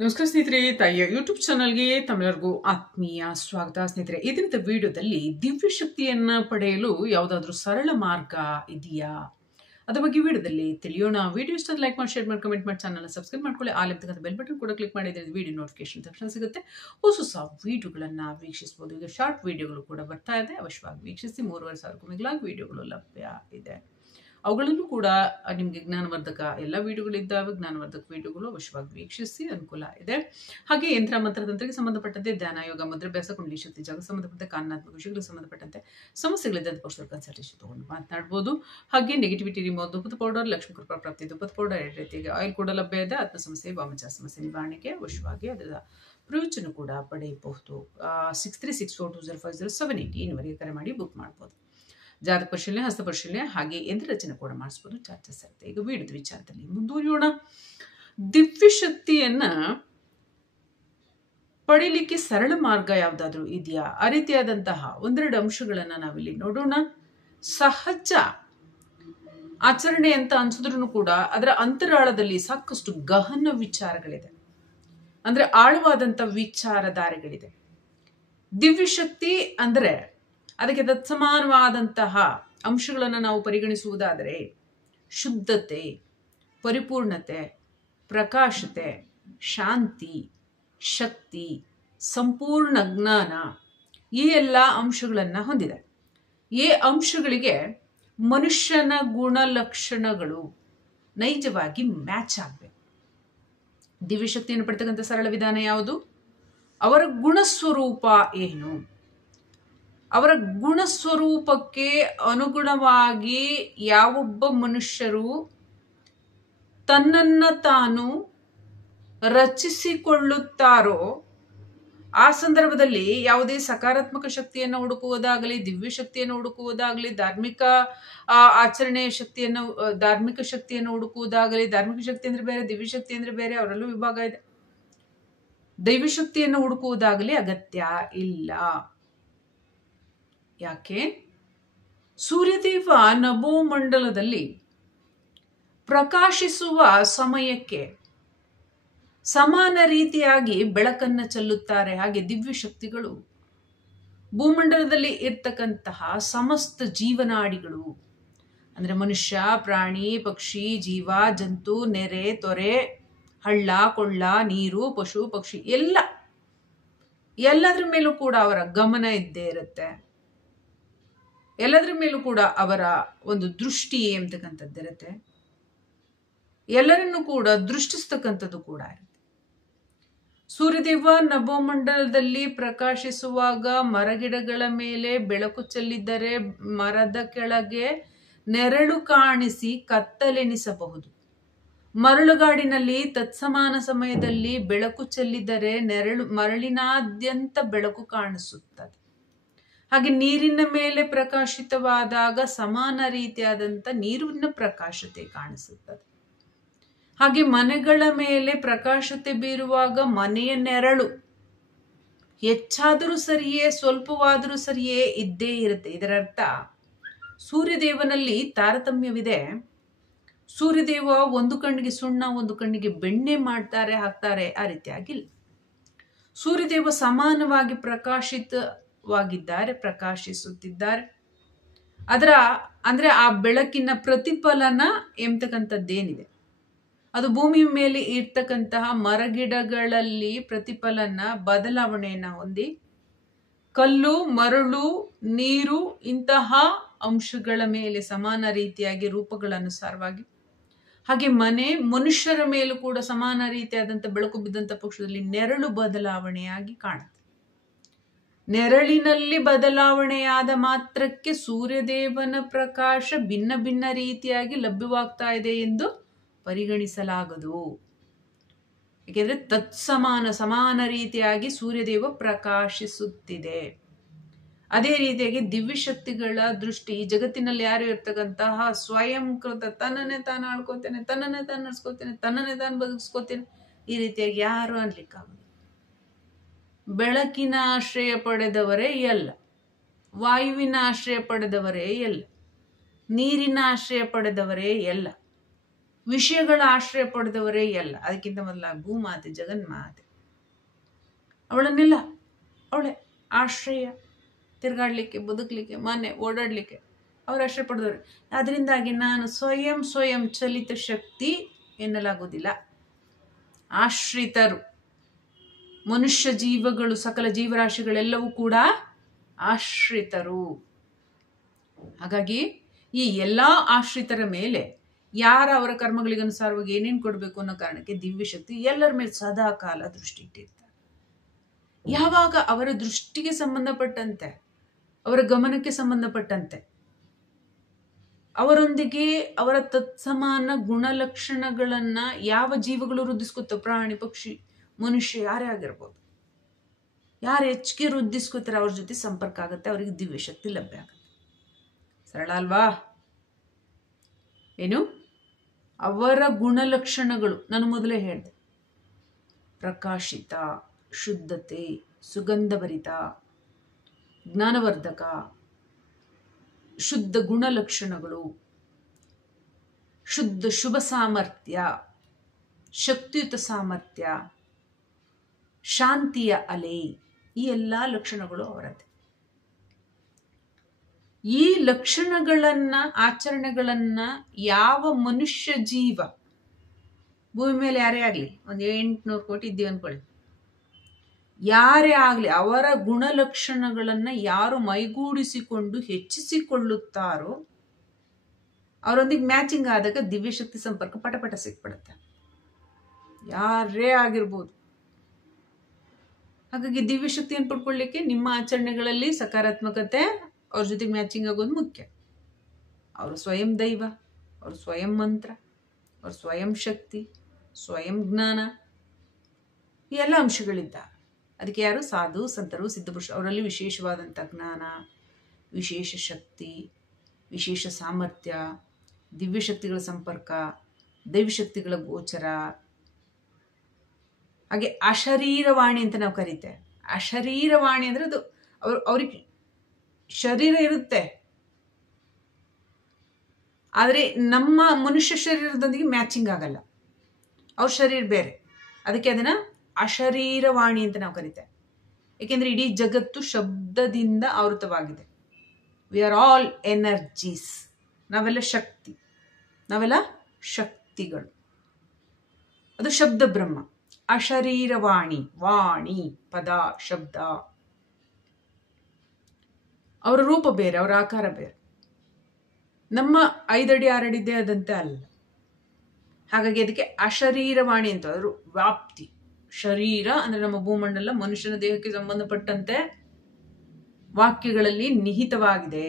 ನಮಸ್ಕಾರ ಸ್ನೇಹಿತರೆ, ತಾಯಿಯ ಯೂಟ್ಯೂಬ್ ಚಾನಲ್ಗೆ ತಮ್ಮೆಲ್ಲರಿಗೂ ಆತ್ಮೀಯ ಸ್ವಾಗತ. ಸ್ನೇಹಿತರೆ, ಈ ದಿನದ ವಿಡಿಯೋದಲ್ಲಿ ದಿವ್ಯ ಶಕ್ತಿಯನ್ನ ಪಡೆಯಲು ಯಾವುದಾದ್ರೂ ಸರಳ ಮಾರ್ಗ ಇದೆಯಾ ಅದ್ರ ಬಗ್ಗೆ ವಿಡಿಯೋದಲ್ಲಿ ತಿಳಿಯೋಣ. ವಿಡಿಯೋ ಇಷ್ಟ ಲೈಕ್ ಮಾಡಿ, ಶೇರ್ ಮಾಡಿ, ಕಮೆಂಟ್ ಮಾಡಿ, ಚಾನಲ್ ಸಬ್ಸ್ಕ್ರೈಬ್ ಮಾಡ್ಕೊಳ್ಳಿ. ಆಲಿರ್ತಕ್ಕಂಥ ಬೆಲ್ ಬಟನ್ ಕೂಡ ಕ್ಲಿಕ್ ಮಾಡಿದ್ರೆ ವಿಡಿಯೋ ನೋಟಿಫಿಕೇಶನ್ ತಕ್ಷಣ ಸಿಗುತ್ತೆ. ಹೊಸ ವಿಡಿಯೋಗಳನ್ನ ವೀಕ್ಷಿಸಬಹುದು. ಈಗ ಶಾರ್ಟ್ ವಿಡಿಯೋಗಳು ಕೂಡ ಬರ್ತಾ ಇದೆ, ಅವಶ್ಯವಾಗಿ ವೀಕ್ಷಿಸಿ. 3,500ಕ್ಕೂ ಮಿಗಿಲಾಗಿ ವಿಡಿಯೋಗಳು ಲಭ್ಯ ಇದೆ. ಅವುಗಳಲ್ಲೂ ಕೂಡ ನಿಮಗೆ ಜ್ಞಾನವರ್ಧಕ ಎಲ್ಲ ವಿಡಿಯೋಗಳಿದ್ದಾವೆ. ಜ್ಞಾನವರ್ಧಕ ವಿಡಿಯೋಗಳು ಅವಶ್ಯವಾಗಿ ವೀಕ್ಷಿಸಿ, ಅನುಕೂಲ ಇದೆ. ಹಾಗೆ ಯಂತ್ರ ಮಂತ್ರತಂತ್ರಕ್ಕೆ ಸಂಬಂಧಪಟ್ಟಂತೆ ಧ್ಯಾನ, ಯೋಗ, ಮುದ್ರಾಭ್ಯಾಸ, ಕುಂಡಲಿ ಶಕ್ತಿ, ಜಾಗ ಸಂಬಂಧಪಟ್ಟಂತೆ ಕಾರಣಾತ್ಮಕ ವಿಷಯಗಳಿಗೆ ಸಂಬಂಧಪಟ್ಟಂತೆ ಸಮಸ್ಯೆಗಳಿದ್ದ ಪರ್ಸನಲ್ ಕನ್ಸಲ್ಟೇಷನ್ ತಗೊಂಡು ಮಾತನಾಡ್ಬೋದು. ಹಾಗೆ ನೆಗೆಟಿವಿಟಿ ರಿಮೂವ್ ದುಪ್ಪದ ಪೌಡರ್, ಲಕ್ಷ್ಮೀ ಕೃಪಾ ಪ್ರಾಪ್ತಿ ದುಪ್ಪದ ಪೌಡರ್, ಎರಡು ರೀತಿಯಾಗಿ ಆಯಿಲ್ ಕೂಡ ಲಭ್ಯ ಇದೆ. ಆತ್ಮ ಸಮಸ್ಯೆ, ವಾಮಚಾರ ಸಮಸ್ಯೆ ನಿವಾರಣೆಗೆ ಅವಶ್ಯವಾಗಿ ಅದರ ಪ್ರಯೋಜನ ಕೂಡ ಪಡೆಯಬಹುದು. 6364205078 ಇನ್ನುವರೆಗೆ ಕರೆ ಮಾಡಿ ಬುಕ್ ಮಾಡ್ಬೋದು. ಜಾತಕ ಪರಿಶೀಲನೆ, ಹಸ್ತ ಪರಿಶೀಲನೆ ಹಾಗೆ ಯಂತ್ರ ರಚನೆ ಕೂಡ ಮಾಡಿಸ್ಬೋದು. ಚಾರ್ಜಸ್ ಇರುತ್ತೆ. ಈಗ ವಿಡಿಯೋದ ವಿಚಾರದಲ್ಲಿ ಮುಂದುವರಿಯೋಣ. ದಿವ್ಯ ಶಕ್ತಿಯನ್ನ ಪಡಿಲಿಕ್ಕೆ ಸರಳ ಮಾರ್ಗ ಯಾವುದಾದ್ರೂ ಇದೆಯಾ? ಆ ರೀತಿಯಾದಂತಹ ಒಂದೆರಡು ಅಂಶಗಳನ್ನ ನಾವಿಲ್ಲಿ ನೋಡೋಣ. ಸಹಜ ಆಚರಣೆ ಅಂತ ಅನ್ಸಿದ್ರು ಕೂಡ ಅದರ ಅಂತರಾಳದಲ್ಲಿ ಸಾಕಷ್ಟು ಗಹನ ವಿಚಾರಗಳಿದೆ, ಅಂದ್ರೆ ಆಳವಾದಂತ ವಿಚಾರಧಾರೆಗಳಿದೆ. ದಿವ್ಯ ಶಕ್ತಿ ಅಂದ್ರೆ ಅದಕ್ಕೆ ತತ್ಸಮಾನವಾದಂತಹ ಅಂಶಗಳನ್ನು ನಾವು ಪರಿಗಣಿಸುವುದಾದರೆ ಶುದ್ಧತೆ, ಪರಿಪೂರ್ಣತೆ, ಪ್ರಕಾಶತೆ, ಶಾಂತಿ, ಶಕ್ತಿ, ಸಂಪೂರ್ಣ ಜ್ಞಾನ, ಈ ಎಲ್ಲ ಅಂಶಗಳನ್ನು ಹೊಂದಿದೆ. ಈ ಅಂಶಗಳಿಗೆ ಮನುಷ್ಯನ ಗುಣಲಕ್ಷಣಗಳು ನೈಜವಾಗಿ ಮ್ಯಾಚ್ ಆಗಬೇಕು. ದಿವ್ಯಶಕ್ತಿಯನ್ನು ಪಡ್ತಕ್ಕಂಥ ಸರಳ ವಿಧಾನ ಯಾವುದು? ಅವರ ಗುಣಸ್ವರೂಪ ಏನು? ಅವರ ಗುಣಸ್ವರೂಪಕ್ಕೆ ಅನುಗುಣವಾಗಿ ಯಾವೊಬ್ಬ ಮನುಷ್ಯರು ತನ್ನನ್ನು ತಾನು ರಚಿಸಿಕೊಳ್ಳುತ್ತಾರೋ ಆ ಸಂದರ್ಭದಲ್ಲಿ ಯಾವುದೇ ಸಕಾರಾತ್ಮಕ ಶಕ್ತಿಯನ್ನು ಹುಡುಕುವುದಾಗಲಿ, ದಿವ್ಯ ಶಕ್ತಿಯನ್ನು ಹುಡುಕುವುದಾಗಲಿ, ಧಾರ್ಮಿಕ ಶಕ್ತಿಯನ್ನು ಹುಡುಕುವುದಾಗಲಿ, ಧಾರ್ಮಿಕ ಶಕ್ತಿ ಅಂದ್ರೆ ಬೇರೆ, ದಿವ್ಯ ಶಕ್ತಿ ಅಂದ್ರೆ ಬೇರೆ, ಅವರಲ್ಲೂ ವಿಭಾಗ ಇದೆ. ದೈವ ಶಕ್ತಿಯನ್ನು ಹುಡುಕುವುದಾಗಲಿ ಅಗತ್ಯ ಇಲ್ಲ. ಯಾಕೆ? ಸೂರ್ಯದೇವ ನಭೋಮಂಡಲದಲ್ಲಿ ಪ್ರಕಾಶಿಸುವ ಸಮಯಕ್ಕೆ ಸಮಾನ ರೀತಿಯಾಗಿ ಬೆಳಕನ್ನ ಚೆಲ್ಲುತ್ತಾರೆ. ಹಾಗೆ ದಿವ್ಯ ಶಕ್ತಿಗಳು ಭೂಮಂಡಲದಲ್ಲಿ ಇರ್ತಕ್ಕಂತಹ ಸಮಸ್ತ ಜೀವನಾಡಿಗಳು ಅಂದ್ರೆ ಮನುಷ್ಯ, ಪ್ರಾಣಿ, ಪಕ್ಷಿ, ಜೀವ, ಜಂತು, ನೆರೆ, ತೊರೆ, ಹಳ್ಳ, ಕೊಳ್ಳ, ನೀರು, ಪಶು, ಪಕ್ಷಿ ಎಲ್ಲದರ ಮೇಲೂ ಕೂಡ ಅವರ ಗಮನ ಇದ್ದೇ ಇರುತ್ತೆ. ಎಲ್ಲದರ ಮೇಲೂ ಕೂಡ ಅವರ ಒಂದು ದೃಷ್ಟಿ ಎಂಬತಕ್ಕಂಥದ್ದಿರುತ್ತೆ. ಎಲ್ಲರನ್ನೂ ಕೂಡ ದೃಷ್ಟಿಸ್ತಕ್ಕಂಥದ್ದು ಕೂಡ ಇರುತ್ತೆ. ಸೂರ್ಯದೇವ ನಭೋಮಂಡಲದಲ್ಲಿ ಪ್ರಕಾಶಿಸುವಾಗ ಮರಗಿಡಗಳ ಮೇಲೆ ಬೆಳಕು ಚೆಲ್ಲಿದ್ದರೆ ಮರದ ಕೆಳಗೆ ನೆರಳು ಕಾಣಿಸಿ ಕತ್ತಲೆನಿಸಬಹುದು. ಮರಳುಗಾಡಿನಲ್ಲಿ ತತ್ಸಮಾನ ಸಮಯದಲ್ಲಿ ಬೆಳಕು ಚೆಲ್ಲಿದರೆ ಮರಳಿನಾದ್ಯಂತ ಬೆಳಕು ಕಾಣಿಸುತ್ತದೆ. ಹಾಗೆ ನೀರಿನ ಮೇಲೆ ಪ್ರಕಾಶಿತವಾದಾಗ ಸಮಾನ ರೀತಿಯಾದಂಥ ನೀರಿನ ಪ್ರಕಾಶತೆ ಕಾಣಿಸುತ್ತದೆ. ಹಾಗೆ ಮನೆಗಳ ಮೇಲೆ ಪ್ರಕಾಶತೆ ಬೀರುವಾಗ ಮನೆಯ ನೆರಳು ಹೆಚ್ಚಾದರೂ ಸರಿಯೇ, ಸ್ವಲ್ಪವಾದರೂ ಸರಿಯೇ ಇದ್ದೇ ಇರುತ್ತೆ. ಇದರರ್ಥ ಸೂರ್ಯದೇವನಲ್ಲಿ ತಾರತಮ್ಯವಿದೆ. ಸೂರ್ಯದೇವ ಒಂದು ಕಣ್ಣಿಗೆ ಸುಣ್ಣ, ಒಂದು ಕಣ್ಣಿಗೆ ಬೆಣ್ಣೆ ಹಾಕ್ತಾರೆ, ಆ ರೀತಿಯಾಗಿಲ್ಲ. ಸೂರ್ಯದೇವ ಸಮಾನವಾಗಿ ಪ್ರಕಾಶಿಸುತ್ತಿದ್ದಾರೆ. ಅಂದ್ರೆ ಆ ಬೆಳಕಿನ ಪ್ರತಿಫಲನ ಎಂಬತಕ್ಕಂಥದ್ದೇನಿದೆ ಅದು ಭೂಮಿಯ ಮೇಲೆ ಇರ್ತಕ್ಕಂತಹ ಮರಗಿಡಗಳಲ್ಲಿ ಪ್ರತಿಫಲನ ಬದಲಾವಣೆಯನ್ನ ಹೊಂದಿ ಕಲ್ಲು, ಮರಳು, ನೀರು ಇಂತಹ ಅಂಶಗಳ ಮೇಲೆ ಸಮಾನ ರೀತಿಯಾಗಿ ರೂಪಗಳನುಸಾರವಾಗಿ, ಹಾಗೆ ಮನುಷ್ಯರ ಮೇಲೂ ಕೂಡ ಸಮಾನ ರೀತಿಯಾದಂಥ ಬೆಳಕು ಬಿದ್ದಂಥ ಪಕ್ಷದಲ್ಲಿ ನೆರಳು ಬದಲಾವಣೆಯಾಗಿ ಕಾಣುತ್ತೆ. ನೆರಳಿನಲ್ಲಿ ಬದಲಾವಣೆಯಾದ ಮಾತ್ರಕ್ಕೆ ಸೂರ್ಯದೇವನ ಪ್ರಕಾಶ ಭಿನ್ನ ಭಿನ್ನ ರೀತಿಯಾಗಿ ಲಭ್ಯವಾಗ್ತಾ ಇದೆ ಎಂದು ಪರಿಗಣಿಸಲಾಗದು. ಏಕೆಂದ್ರೆ ಸಮಾನ ರೀತಿಯಾಗಿ ಸೂರ್ಯದೇವ ಪ್ರಕಾಶಿಸುತ್ತಿದೆ. ಅದೇ ರೀತಿಯಾಗಿ ದಿವ್ಯ ಶಕ್ತಿಗಳ ದೃಷ್ಟಿ ಜಗತ್ತಿನಲ್ಲಿ ಯಾರು ಇರ್ತಕ್ಕಂತಹ ಸ್ವಯಂಕೃತ, ತನ್ನನ್ನೇ ತಾನು ಆಳ್ಕೋತೇನೆ, ತನ್ನನ್ನೇ ತಾನು ನಡ್ಸ್ಕೋತೇನೆ, ತನ್ನನ್ನೇ ತಾನು ಬದುಕಿಸ್ಕೋತೇನೆ, ಈ ರೀತಿಯಾಗಿ ಯಾರು ಅನ್ಲಿಕ್ಕಾಗಲ್ಲ. ಬೆಳಕಿನ ಆಶ್ರಯ ಪಡೆದವರೇ ಎಲ್ಲ, ವಾಯುವಿನ ಆಶ್ರಯ ಪಡೆದವರೇ ಎಲ್ಲ, ನೀರಿನ ಆಶ್ರಯ ಪಡೆದವರೇ ಎಲ್ಲ. ವಿಷಯಗಳ ಆಶ್ರಯ ಪಡೆದವರೇ ಎಲ್ಲ. ಅದಕ್ಕಿಂತ ಮೊದಲ ಭೂಮಾತೆ, ಜಗನ್ಮಾತೆ, ಅವಳನ್ನೆಲ್ಲ ಅವಳೆ ಆಶ್ರಯ, ತಿರುಗಾಡ್ಲಿಕ್ಕೆ, ಬದುಕಲಿಕ್ಕೆ, ಮನೆ ಓಡಾಡ್ಲಿಕ್ಕೆ ಅವ್ರು ಆಶ್ರಯ ಪಡೆದವ್ರೆ. ಅದರಿಂದಾಗಿ ನಾನು ಸ್ವಯಂ ಚಲಿತ ಶಕ್ತಿ ಎನ್ನಲಾಗುವುದಿಲ್ಲ. ಆಶ್ರಿತರು ಮನುಷ್ಯ ಜೀವಗಳು, ಸಕಲ ಜೀವರಾಶಿಗಳೆಲ್ಲವೂ ಕೂಡ ಆಶ್ರಿತರು. ಹಾಗಾಗಿ ಈ ಎಲ್ಲಾ ಆಶ್ರಿತರ ಮೇಲೆ ಯಾರ ಅವರ ಕರ್ಮಗಳಿಗನುಸಾರವಾಗಿ ಏನೇನು ಕೊಡಬೇಕು ಅನ್ನೋ ಕಾರಣಕ್ಕೆ ದಿವ್ಯ ಶಕ್ತಿ ಎಲ್ಲರ ಮೇಲೆ ಸದಾ ಕಾಲ ದೃಷ್ಟಿ ಇಟ್ಟಿರ್ತಾರೆ. ಯಾವಾಗ ಅವರ ದೃಷ್ಟಿಗೆ ಸಂಬಂಧಪಟ್ಟಂತೆ, ಅವರ ಗಮನಕ್ಕೆ ಸಂಬಂಧಪಟ್ಟಂತೆ, ಅವರೊಂದಿಗೆ ಅವರ ತತ್ಸಮಾನ ಗುಣಲಕ್ಷಣಗಳನ್ನ ಯಾವ ಜೀವಗಳು ವೃದ್ಧಿಸ್ಕೊತೋ, ಪ್ರಾಣಿ, ಪಕ್ಷಿ, ಮನುಷ್ಯ ಯಾರೇ ಆಗಿರ್ಬೋದು, ಯಾರು ಹೆಚ್ಚಿಗೆ ವೃದ್ಧಿಸ್ಕೋತಾರೆ ಅವ್ರ ಜೊತೆ ಸಂಪರ್ಕ ಆಗುತ್ತೆ, ಅವರಿಗೆ ದಿವ್ಯ ಶಕ್ತಿ ಲಭ್ಯ ಆಗುತ್ತೆ. ಸರಳ ಅಲ್ವಾ? ಏನು ಅವರ ಗುಣಲಕ್ಷಣಗಳು ನಾನು ಮೊದಲೇ ಹೇಳಿದೆ. ಪ್ರಕಾಶಿತ, ಶುದ್ಧತೆ, ಸುಗಂಧಭರಿತ, ಜ್ಞಾನವರ್ಧಕ, ಶುದ್ಧ ಗುಣಲಕ್ಷಣಗಳು, ಶುದ್ಧ ಶುಭ ಸಾಮರ್ಥ್ಯ, ಶಕ್ತಿಯುತ ಸಾಮರ್ಥ್ಯ, ಶಾಂತಿಯ ಅಲೆ, ಈ ಎಲ್ಲ ಲಕ್ಷಣಗಳು ಅವರದ್ದೇ. ಈ ಲಕ್ಷಣಗಳನ್ನ, ಆಚರಣೆಗಳನ್ನ ಯಾವ ಮನುಷ್ಯ ಜೀವ, ಭೂಮಿ ಮೇಲೆ ಯಾರೇ ಆಗ್ಲಿ, 800 ಕೋಟಿ ಇದ್ದೀವಿ ಅನ್ಕೊಳ್ಳಿ, ಯಾರೇ ಆಗ್ಲಿ, ಅವರ ಗುಣಲಕ್ಷಣಗಳನ್ನ ಯಾರು ಮೈಗೂಡಿಸಿಕೊಂಡು ಹೆಚ್ಚಿಸಿಕೊಳ್ಳುತ್ತಾರೋ ಅವರೊಂದಿಗೆ ಮ್ಯಾಚಿಂಗ್ ಆದಾಗ ದಿವ್ಯಶಕ್ತಿ ಸಂಪರ್ಕ ಪಟಪಟ ಸಿಕ್ಬಿಡುತ್ತೆ, ಯಾರೇ ಆಗಿರ್ಬೋದು. ಹಾಗಾಗಿ ದಿವ್ಯಶಕ್ತಿಯನ್ನು ಪಡ್ಕೊಳ್ಳಿಕ್ಕೆ ನಿಮ್ಮ ಆಚರಣೆಗಳಲ್ಲಿ ಸಕಾರಾತ್ಮಕತೆ, ಅವ್ರ ಜೊತೆಗೆ ಮ್ಯಾಚಿಂಗ್ ಆಗೋದು ಮುಖ್ಯ. ಅವರು ಸ್ವಯಂ ದೈವ, ಅವರು ಸ್ವಯಂ ಮಂತ್ರ, ಅವರು ಸ್ವಯಂ ಶಕ್ತಿ, ಸ್ವಯಂ ಜ್ಞಾನ, ಈ ಎಲ್ಲ ಅಂಶಗಳಿದ್ದಾವೆ. ಅದಕ್ಕೆ ಯಾರು ಸಾಧು ಸಂತರು, ಸಿದ್ಧಪುರುಷ, ಅವರಲ್ಲಿ ವಿಶೇಷವಾದಂಥ ಜ್ಞಾನ, ವಿಶೇಷ ಶಕ್ತಿ, ವಿಶೇಷ ಸಾಮರ್ಥ್ಯ, ದಿವ್ಯಶಕ್ತಿಗಳ ಸಂಪರ್ಕ, ದೈವಶಕ್ತಿಗಳ ಗೋಚರ. ಹಾಗೆ ಅಶರೀರವಾಣಿ ಅಂತ ನಾವು ಕರಿತೇವೆ. ಅಶರೀರವಾಣಿ ಅಂದರೆ ಅದು ಅವ್ರಿಗೆ ಶರೀರ ಇರುತ್ತೆ, ಆದರೆ ನಮ್ಮ ಮನುಷ್ಯ ಶರೀರದೊಂದಿಗೆ ಮ್ಯಾಚಿಂಗ್ ಆಗಲ್ಲ, ಅವ್ರ ಶರೀರ ಬೇರೆ. ಅದಕ್ಕೆ ಅದನ್ನ ಅಶರೀರವಾಣಿ ಅಂತ ನಾವು ಕರಿತೇವೆ. ಏಕೆಂದ್ರೆ ಇಡೀ ಜಗತ್ತು ಶಬ್ದದಿಂದ ಆವೃತವಾಗಿದೆ. We are all energies. ನಾವೆಲ್ಲ ಶಕ್ತಿ, ನಾವೆಲ್ಲ ಶಕ್ತಿಗಳು. ಅದು ಶಬ್ದ ಬ್ರಹ್ಮ. ಅಶರೀರವಾಣಿ, ವಾಣಿ ಪದ, ಶಬ್ದ, ಅವರ ರೂಪ ಬೇರೆ, ಅವರ ಆಕಾರ ಬೇರೆ. ನಮ್ಮ 5 ಅಡಿ 6 ಅಡಿ ದೇಹದಂತೆ ಅಲ್ಲ. ಹಾಗಾಗಿ ಅದಕ್ಕೆ ಅಶರೀರವಾಣಿ ಅಂತ. ಅದ್ರ ವ್ಯಾಪ್ತಿ, ಶರೀರ ಅಂದ್ರೆ ನಮ್ಮ ಭೂಮಂಡಲ, ಮನುಷ್ಯನ ದೇಹಕ್ಕೆ ಸಂಬಂಧಪಟ್ಟಂತೆ ವಾಕ್ಯಗಳಲ್ಲಿ ನಿಹಿತವಾಗಿದೆ.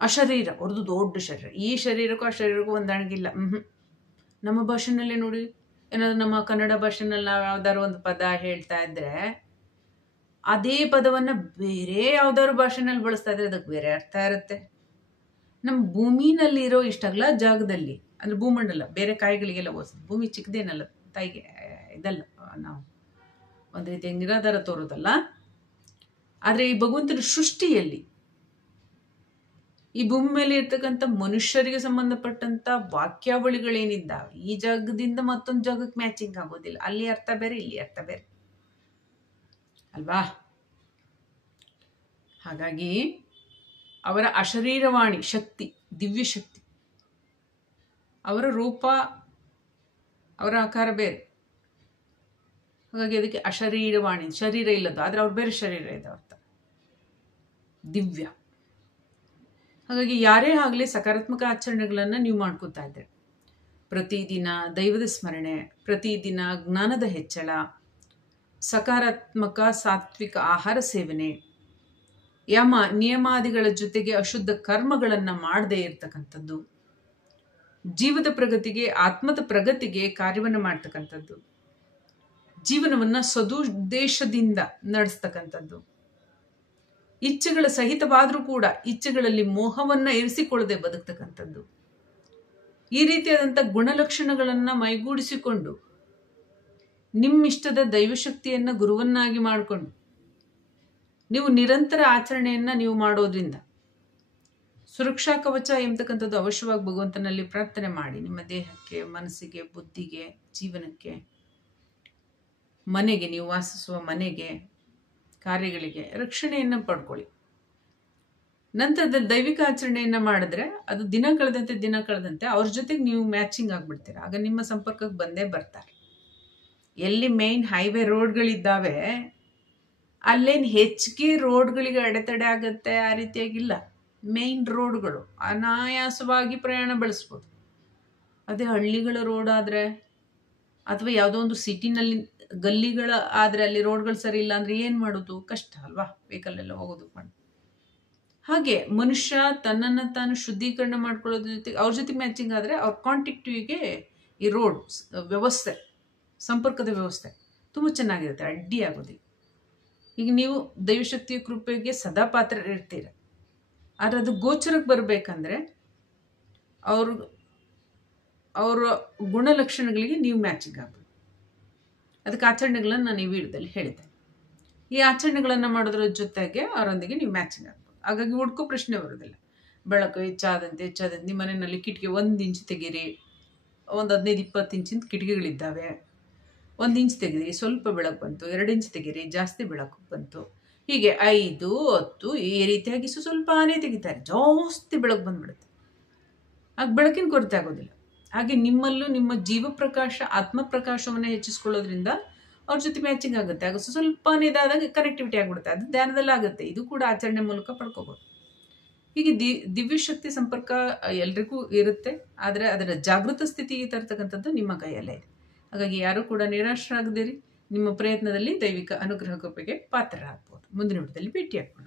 ಅಶರೀರ ಅವ್ರದ್ದು ದೊಡ್ಡ ಶರೀರ. ಈ ಶರೀರಕ್ಕೂ ಆ ಶರೀರಕ್ಕೂ ಹೊಂದಾಣಿಗಿಲ್ಲ. ನಮ್ಮ ಭಾಷೆನಲ್ಲೇ ನೋಡಿ, ಏನಾದ್ರು ನಮ್ಮ ಕನ್ನಡ ಭಾಷೆನಲ್ಲಿ ನಾವು ಯಾವ್ದಾದ್ರು ಒಂದು ಪದ ಹೇಳ್ತಾ ಇದ್ರೆ ಅದೇ ಪದವನ್ನ ಬೇರೆ ಯಾವ್ದಾದ್ರು ಭಾಷೆನಲ್ಲಿ ಬಳಸ್ತಾ ಇದ್ರೆ ಅದಕ್ಕೆ ಬೇರೆ ಅರ್ಥ ಇರುತ್ತೆ. ನಮ್ಮ ಭೂಮಿನಲ್ಲಿರೋ ಇಷ್ಟಗಲ ಜಾಗದಲ್ಲಿ, ಅಂದ್ರೆ ಭೂಮಂಡಲ, ಬೇರೆ ಕಾಯಿಗಳಿಗೆಲ್ಲ ಹೋಲಿಸಿದ್ರೆ ಭೂಮಿ ಚಿಕ್ಕದೇನಲ್ಲ, ತಾಯಿಗೆ ಇದಲ್ಲ, ನಾವು ಒಂದು ರೀತಿ ನಿರಾಧಾರ ತೋರೋದಲ್ಲ. ಆದ್ರೆ ಈ ಭಗವಂತನ ಸೃಷ್ಟಿಯಲ್ಲಿ ಈ ಭೂಮಿ ಮೇಲೆ ಇರ್ತಕ್ಕಂಥ ಮನುಷ್ಯರಿಗೆ ಸಂಬಂಧಪಟ್ಟಂತ ವಾಕ್ಯಾವಳಿಗಳೇನಿದ್ದಾವೆ, ಈ ಜಾಗದಿಂದ ಮತ್ತೊಂದು ಜಾಗಕ್ಕೆ ಮ್ಯಾಚಿಂಗ್ ಆಗೋದಿಲ್ಲ. ಅಲ್ಲಿ ಅರ್ಥ ಬೇರೆ, ಇಲ್ಲಿ ಅರ್ಥ ಬೇರೆ ಅಲ್ವಾ? ಹಾಗಾಗಿ ಅವರ ಅಶರೀರವಾಣಿ ಶಕ್ತಿ, ದಿವ್ಯ ಶಕ್ತಿ, ಅವರ ರೂಪ, ಅವರ ಆಕಾರ ಬೇರೆ. ಹಾಗಾಗಿ ಅದಕ್ಕೆ ಅಶರೀರವಾಣಿ, ಶರೀರ ಇಲ್ಲದು, ಆದ್ರೆ ಅವ್ರು ಬೇರೆ ಶರೀರ ಇದೆ ಅರ್ಥ, ದಿವ್ಯ. ಹಾಗಾಗಿ ಯಾರೇ ಆಗಲಿ ಸಕಾರಾತ್ಮಕ ಆಚರಣೆಗಳನ್ನು ನೀವು ಮಾಡ್ಕೋತಾ ಇದ್ರೆ, ಪ್ರತಿದಿನ ದೈವದ ಸ್ಮರಣೆ, ಪ್ರತಿದಿನ ಜ್ಞಾನದ ಹೆಚ್ಚಳ, ಸಕಾರಾತ್ಮಕ ಸಾತ್ವಿಕ ಆಹಾರ ಸೇವನೆ, ಯಮ ನಿಯಮಾದಿಗಳ ಜೊತೆಗೆ ಅಶುದ್ಧ ಕರ್ಮಗಳನ್ನು ಮಾಡದೇ ಇರ್ತಕ್ಕಂಥದ್ದು, ಜೀವದ ಪ್ರಗತಿಗೆ, ಆತ್ಮದ ಪ್ರಗತಿಗೆ ಕಾರ್ಯವನ್ನು ಮಾಡ್ತಕ್ಕಂಥದ್ದು, ಜೀವನವನ್ನ ಸದುದ್ದೇಶದಿಂದ ನಡೆಸ್ತಕ್ಕಂಥದ್ದು, ಇಚ್ಛೆಗಳ ಸಹಿತವಾದರೂ ಕೂಡ ಇಚ್ಛೆಗಳಲ್ಲಿ ಮೋಹವನ್ನ ಇರಿಸಿಕೊಳ್ಳದೆ ಬದುಕ್ತಕ್ಕಂಥದ್ದು, ಈ ರೀತಿಯಾದಂಥ ಗುಣಲಕ್ಷಣಗಳನ್ನ ಮೈಗೂಡಿಸಿಕೊಂಡು ನಿಮ್ಮಿಷ್ಟದ ದೈವಶಕ್ತಿಯನ್ನ ಗುರುವನ್ನಾಗಿ ಮಾಡಿಕೊಂಡು ನೀವು ನಿರಂತರ ಆಚರಣೆಯನ್ನ ನೀವು ಮಾಡೋದ್ರಿಂದ ಸುರಕ್ಷಾ ಕವಚ ಎಂಬತಕ್ಕಂಥದ್ದು ಅವಶ್ಯವಾಗಿ ಭಗವಂತನಲ್ಲಿ ಪ್ರಾರ್ಥನೆ ಮಾಡಿ. ನಿಮ್ಮ ದೇಹಕ್ಕೆ, ಮನಸ್ಸಿಗೆ, ಬುದ್ಧಿಗೆ, ಜೀವನಕ್ಕೆ, ಮನೆಗೆ, ನೀವು ವಾಸಿಸುವ ಮನೆಗೆ, ಕಾರ್ಯಗಳಿಗೆ ರಕ್ಷಣೆಯನ್ನು ಪಡ್ಕೊಳ್ಳಿ. ನಂತರದಲ್ಲಿ ದೈವಿಕ ಆಚರಣೆಯನ್ನು ಮಾಡಿದ್ರೆ ಅದು ದಿನ ಕಳೆದಂತೆ ಅವ್ರ ಜೊತೆಗೆ ನೀವು ಮ್ಯಾಚಿಂಗ್ ಆಗಿಬಿಡ್ತೀರ. ಆಗ ನಿಮ್ಮ ಸಂಪರ್ಕಕ್ಕೆ ಬಂದೇ ಬರ್ತಾರೆ. ಎಲ್ಲಿ ಮೇನ್ ಹೈವೇ ರೋಡ್ಗಳಿದ್ದಾವೆ ಅಲ್ಲೇನು ಹೆಚ್ಚಿಗೆ ರೋಡ್ಗಳಿಗೆ ಅಡೆತಡೆ ಆಗುತ್ತೆ ಆ ರೀತಿಯಾಗಿಲ್ಲ. ಮೇನ್ ರೋಡ್ಗಳು ಅನಾಯಾಸವಾಗಿ ಪ್ರಯಾಣ ಬೆಳೆಸ್ಬೋದು. ಅದೇ ಹಳ್ಳಿಗಳ ರೋಡ್ ಆದರೆ ಅಥವಾ ಯಾವುದೋ ಒಂದು ಸಿಟಿನಲ್ಲಿ ಗಲ್ಲಿಗಳ ಆದರೆ ಅಲ್ಲಿ ರೋಡ್ಗಳು ಸರಿ ಇಲ್ಲ ಅಂದರೆ ಏನು ಮಾಡೋದು? ಕಷ್ಟ ಅಲ್ವಾ, ವೆಹಿಕಲ್ ಹೋಗೋದಕ್ಕೆ ಮಾಡಿ. ಹಾಗೆ ಮನುಷ್ಯ ತನ್ನನ್ನು ತಾನು ಶುದ್ಧೀಕರಣ ಮಾಡ್ಕೊಳ್ಳೋದ್ರ ಜೊತೆಗೆ ಅವ್ರ ಜೊತೆ ಮ್ಯಾಚಿಂಗ್ ಆದರೆ ಅವ್ರ ಕಾಂಟ್ಯಾಕ್ಟಿವಿಗೆ ಈ ರೋಡ್ ವ್ಯವಸ್ಥೆ, ಸಂಪರ್ಕದ ವ್ಯವಸ್ಥೆ ತುಂಬ ಚೆನ್ನಾಗಿರುತ್ತೆ, ಅಡ್ಡಿ ಆಗೋದಿಲ್ಲ. ಈಗ ನೀವು ದೈವಶಕ್ತಿಯ ಕೃಪೆಗೆ ಸದಾ ಪಾತ್ರರಿರ್ತೀರ. ಆದರೆ ಅದು ಗೋಚರಕ್ಕೆ ಬರಬೇಕಂದ್ರೆ ಅವರ ಗುಣಲಕ್ಷಣಗಳಿಗೆ ನೀವು ಮ್ಯಾಚಿಂಗ್ ಆಗಬೇಕು. ಅದಕ್ಕೆ ಆಚರಣೆಗಳನ್ನು ನಾನು ಈ ವಿಡಿಯೋದಲ್ಲಿ ಹೇಳಿದ್ದೆ. ಈ ಆಚರಣೆಗಳನ್ನು ಮಾಡೋದ್ರ ಜೊತೆಗೆ ಅವರೊಂದಿಗೆ ನೀವು ಮ್ಯಾಚಿಂಗ್ ಆಗಬೇಕು. ಹಾಗಾಗಿ ಹುಡ್ಕೋ ಪ್ರಶ್ನೆ ಬರೋದಿಲ್ಲ. ಬೆಳಕು ಹೆಚ್ಚಾದಂತೆ ನಿಮ್ಮ ಮನೆಯಲ್ಲಿ ಕಿಟಕಿ 1 ಇಂಚ್ ತೆಗೀರಿ, ಒಂದು 15-20 ಇಂಚಿನ ಕಿಟಕಿಗಳಿದ್ದಾವೆ, 1 ಇಂಚ್ ತೆಗೀರಿ, ಸ್ವಲ್ಪ ಬೆಳಕು ಬಂತು, 2 ಇಂಚ್ ತೆಗೀರಿ, ಜಾಸ್ತಿ ಬೆಳಕು ಬಂತು, ಹೀಗೆ 5, 10 ಈ ರೀತಿಯಾಗಿ ಸ್ವಲ್ಪನೇ ತೆಗಿತಾರೆ, ಜಾಸ್ತಿ ಬೆಳಕು ಬಂದ್ಬಿಡುತ್ತೆ. ಆಗ ಬೆಳಕಿನ ಕೊರತೆ ಆಗೋದಿಲ್ಲ. ಹಾಗೆ ನಿಮ್ಮಲ್ಲೂ ನಿಮ್ಮ ಜೀವಪ್ರಕಾಶ, ಆತ್ಮಪ್ರಕಾಶವನ್ನು ಹೆಚ್ಚಿಸ್ಕೊಳ್ಳೋದ್ರಿಂದ ಅವ್ರ ಜೊತೆ ಮ್ಯಾಚಿಂಗ್ ಆಗುತ್ತೆ. ಆಗ ಸ್ವಲ್ಪನೇ ಇದಾದಾಗ ಕನೆಕ್ಟಿವಿಟಿ ಆಗಿಬಿಡುತ್ತೆ. ಅದು ಧ್ಯಾನದಲ್ಲಿ ಆಗುತ್ತೆ. ಇದು ಕೂಡ ಆಚರಣೆ ಮೂಲಕ ಪಡ್ಕೋಬೋದು. ಹೀಗೆ ದಿವ್ಯಶಕ್ತಿ ಸಂಪರ್ಕ ಎಲ್ರಿಗೂ ಇರುತ್ತೆ. ಆದರೆ ಅದರ ಜಾಗೃತ ಸ್ಥಿತಿಗೆ ತರ್ತಕ್ಕಂಥದ್ದು ನಿಮ್ಮ ಕೈಯಲ್ಲೇ ಇದೆ. ಹಾಗಾಗಿ ಯಾರೂ ಕೂಡ ನಿರಾಶರಾಗದಿರಿ. ನಿಮ್ಮ ಪ್ರಯತ್ನದಲ್ಲಿ ದೈವಿಕ ಅನುಗ್ರಹ ಕೃಪೆಗೆ ಪಾತ್ರರಾಗ್ಬೋದು. ಮುಂದಿನ ವಿಡಿಯೋದಲ್ಲಿ ಭೇಟಿಯಾಗೋಣ.